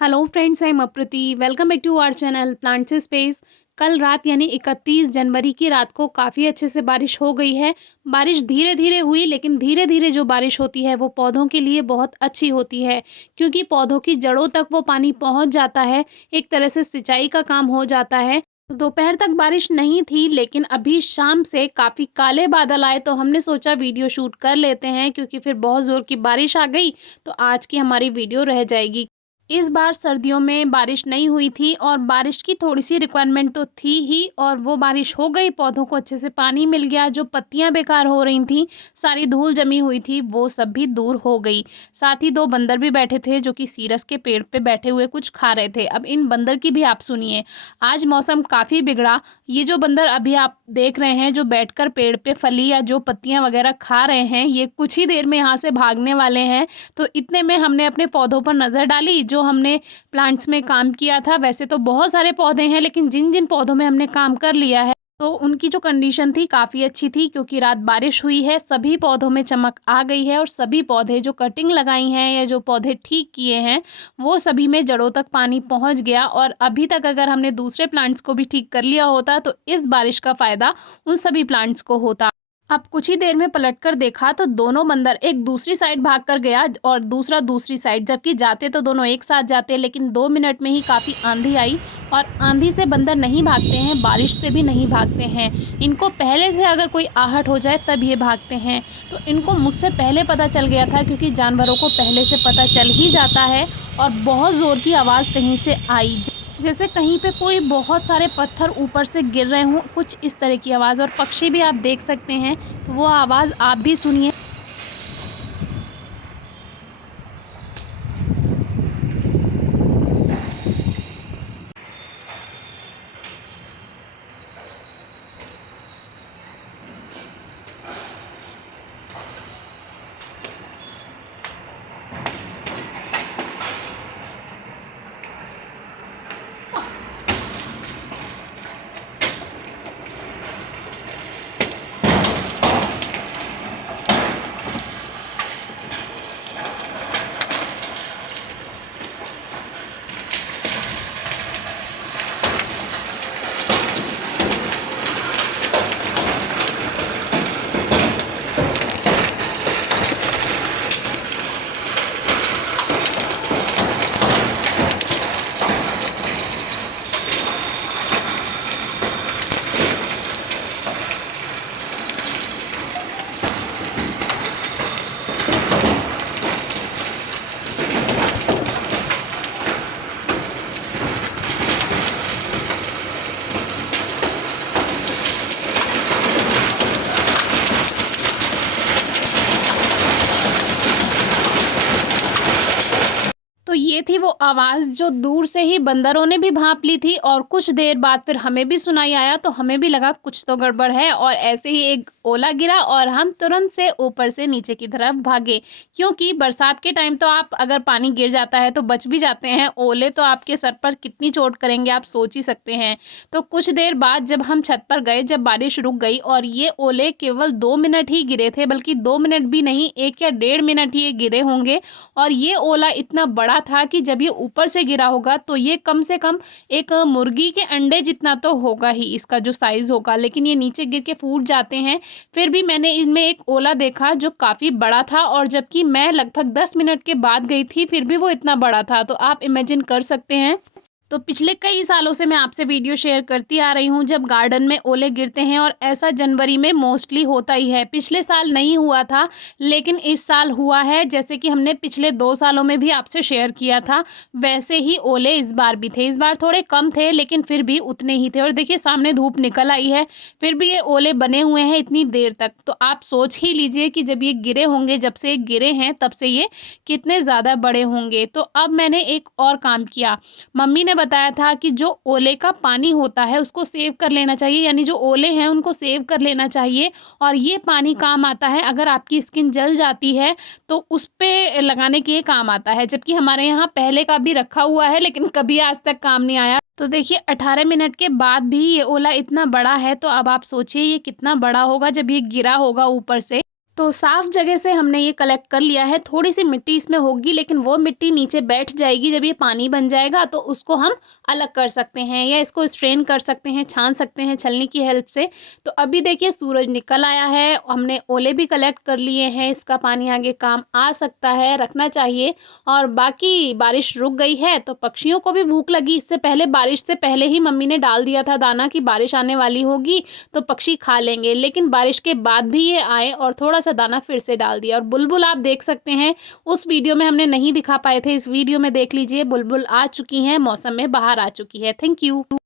Hello friends, I am Aprati. Welcome back to our channel Plants Space. कल रात यानी 31 जनवरी की रात को काफ़ी अच्छे से बारिश हो गई है। बारिश धीरे धीरे हुई, लेकिन धीरे धीरे जो बारिश होती है वो पौधों के लिए बहुत अच्छी होती है, क्योंकि पौधों की जड़ों तक वो पानी पहुंच जाता है। एक तरह से सिंचाई का काम हो जाता है। तो दोपहर तक बारिश नहीं थी, लेकिन अभी शाम से काफ़ी काले बादल आए, तो हमने सोचा वीडियो शूट कर लेते हैं, क्योंकि फिर बहुत ज़ोर की बारिश आ गई तो आज की हमारी वीडियो रह जाएगी। इस बार सर्दियों में बारिश नहीं हुई थी और बारिश की थोड़ी-सी रिक्वायरमेंट तो थी ही, और वो बारिश हो गई, पौधों को अच्छे से पानी मिल गया, जो पत्तियाँ बेकार हो रही थीं, सारी धूल जमी हुई थी, वो सब भी दूर हो गई। साथ ही 2 बंदर भी बैठे थे, जो कि सीरस के पेड़ पे बैठे हुए कुछ खा रहे थे। अब इन बंदर की भी आप सुनिए। आज मौसम काफ़ी बिगड़ा। ये जो बंदर अभी आप देख रहे हैं, जो बैठकर पेड़ पे फली या जो पत्तियाँ वगैरह खा रहे हैं, ये कुछ ही देर में यहाँ से भागने वाले हैं। तो इतने में हमने अपने पौधों पर नज़र डाली, जो हमने प्लांट्स में काम किया था। वैसे तो बहुत सारे पौधे हैं, लेकिन जिन-जिन पौधों में हमने काम कर लिया है, तो उनकी जो कंडीशन थी काफ़ी अच्छी थी, क्योंकि रात बारिश हुई है, सभी पौधों में चमक आ गई है और सभी पौधे जो कटिंग लगाई हैं या जो पौधे ठीक किए हैं, वो सभी में जड़ों तक पानी पहुँच गया। और अभी तक अगर हमने दूसरे प्लांट्स को भी ठीक कर लिया होता, तो इस बारिश का फ़ायदा उन सभी प्लांट्स को होता। अब कुछ ही देर में पलटकर देखा तो दोनों बंदर एक दूसरी साइड भागकर गया और दूसरा दूसरी साइड, जबकि जाते तो दोनों एक साथ जाते, लेकिन 2 मिनट में ही काफ़ी आंधी आई। और आंधी से बंदर नहीं भागते हैं, बारिश से भी नहीं भागते हैं। इनको पहले से अगर कोई आहट हो जाए तब ये भागते हैं। तो इनको मुझसे पहले पता चल गया था, क्योंकि जानवरों को पहले से पता चल ही जाता है। और बहुत ज़ोर की आवाज़ कहीं से आई, जैसे कहीं पे कोई बहुत सारे पत्थर ऊपर से गिर रहे हों, कुछ इस तरह की आवाज़। और पक्षी भी आप देख सकते हैं, तो वो आवाज़ आप भी सुनिए। तो ये थी वो आवाज़, जो दूर से ही बंदरों ने भी भाँप ली थी, और कुछ देर बाद फिर हमें भी सुनाई आया, तो हमें भी लगा कुछ तो गड़बड़ है। और ऐसे ही एक ओला गिरा और हम तुरंत से ऊपर से नीचे की तरफ भागे, क्योंकि बरसात के टाइम तो आप अगर पानी गिर जाता है तो बच भी जाते हैं, ओले तो आपके सर पर कितनी चोट करेंगे आप सोच ही सकते हैं। तो कुछ देर बाद जब हम छत पर गए, जब बारिश रुक गई, और ये ओले केवल 2 मिनट ही गिरे थे, बल्कि 2 मिनट भी नहीं, 1 या डेढ़ मिनट ही ये गिरे होंगे। और ये ओला इतना बड़ा था कि जब ये ऊपर से गिरा होगा तो ये कम से कम एक मुर्गी के अंडे जितना तो होगा ही, इसका जो साइज़ होगा, लेकिन ये नीचे गिर के फूट जाते हैं। फिर भी मैंने इनमें एक ओला देखा जो काफ़ी बड़ा था, और जबकि मैं लगभग 10 मिनट के बाद गई थी, फिर भी वो इतना बड़ा था। तो आप इमेजिन कर सकते हैं। तो पिछले कई सालों से मैं आपसे वीडियो शेयर करती आ रही हूँ, जब गार्डन में ओले गिरते हैं, और ऐसा जनवरी में मोस्टली होता ही है। पिछले साल नहीं हुआ था, लेकिन इस साल हुआ है। जैसे कि हमने पिछले 2 सालों में भी आपसे शेयर किया था, वैसे ही ओले इस बार भी थे। इस बार थोड़े कम थे, लेकिन फिर भी उतने ही थे। और देखिए सामने धूप निकल आई है, फिर भी ये ओले बने हुए हैं इतनी देर तक। तो आप सोच ही लीजिए कि जब ये गिरे होंगे, जब से गिरे हैं तब से ये कितने ज़्यादा बड़े होंगे। तो अब मैंने एक और काम किया। मम्मी ने बताया था कि जो ओले का पानी होता है उसको सेव कर लेना चाहिए, यानी जो ओले हैं उनको सेव कर लेना चाहिए। और ये पानी काम आता है, अगर आपकी स्किन जल जाती है तो उस पे लगाने के ये काम आता है। जबकि हमारे यहाँ पहले का भी रखा हुआ है, लेकिन कभी आज तक काम नहीं आया। तो देखिए 18 मिनट के बाद भी ये ओला इतना बड़ा है, तो अब आप सोचिए ये कितना बड़ा होगा जब ये गिरा होगा ऊपर से। तो साफ जगह से हमने ये कलेक्ट कर लिया है। थोड़ी-सी मिट्टी इसमें होगी, लेकिन वो मिट्टी नीचे बैठ जाएगी जब ये पानी बन जाएगा, तो उसको हम अलग कर सकते हैं या इसको स्ट्रेन कर सकते हैं, छान सकते हैं छलनी की हेल्प से। तो अभी देखिए सूरज निकल आया है, हमने ओले भी कलेक्ट कर लिए हैं, इसका पानी आगे काम आ सकता है, रखना चाहिए। और बाकी बारिश रुक गई है तो पक्षियों को भी भूख लगी। इससे पहले बारिश से पहले ही मम्मी ने डाल दिया था दाना कि बारिश आने वाली होगी तो पक्षी खा लेंगे, लेकिन बारिश के बाद भी ये आए और थोड़ा-सा दाना फिर से डाल दिया। और बुलबुल आप देख सकते हैं, उस वीडियो में हमने नहीं दिखा पाए थे, इस वीडियो में देख लीजिए बुलबुल आ चुकी हैं, मौसम में बाहर आ चुकी है। Thank you.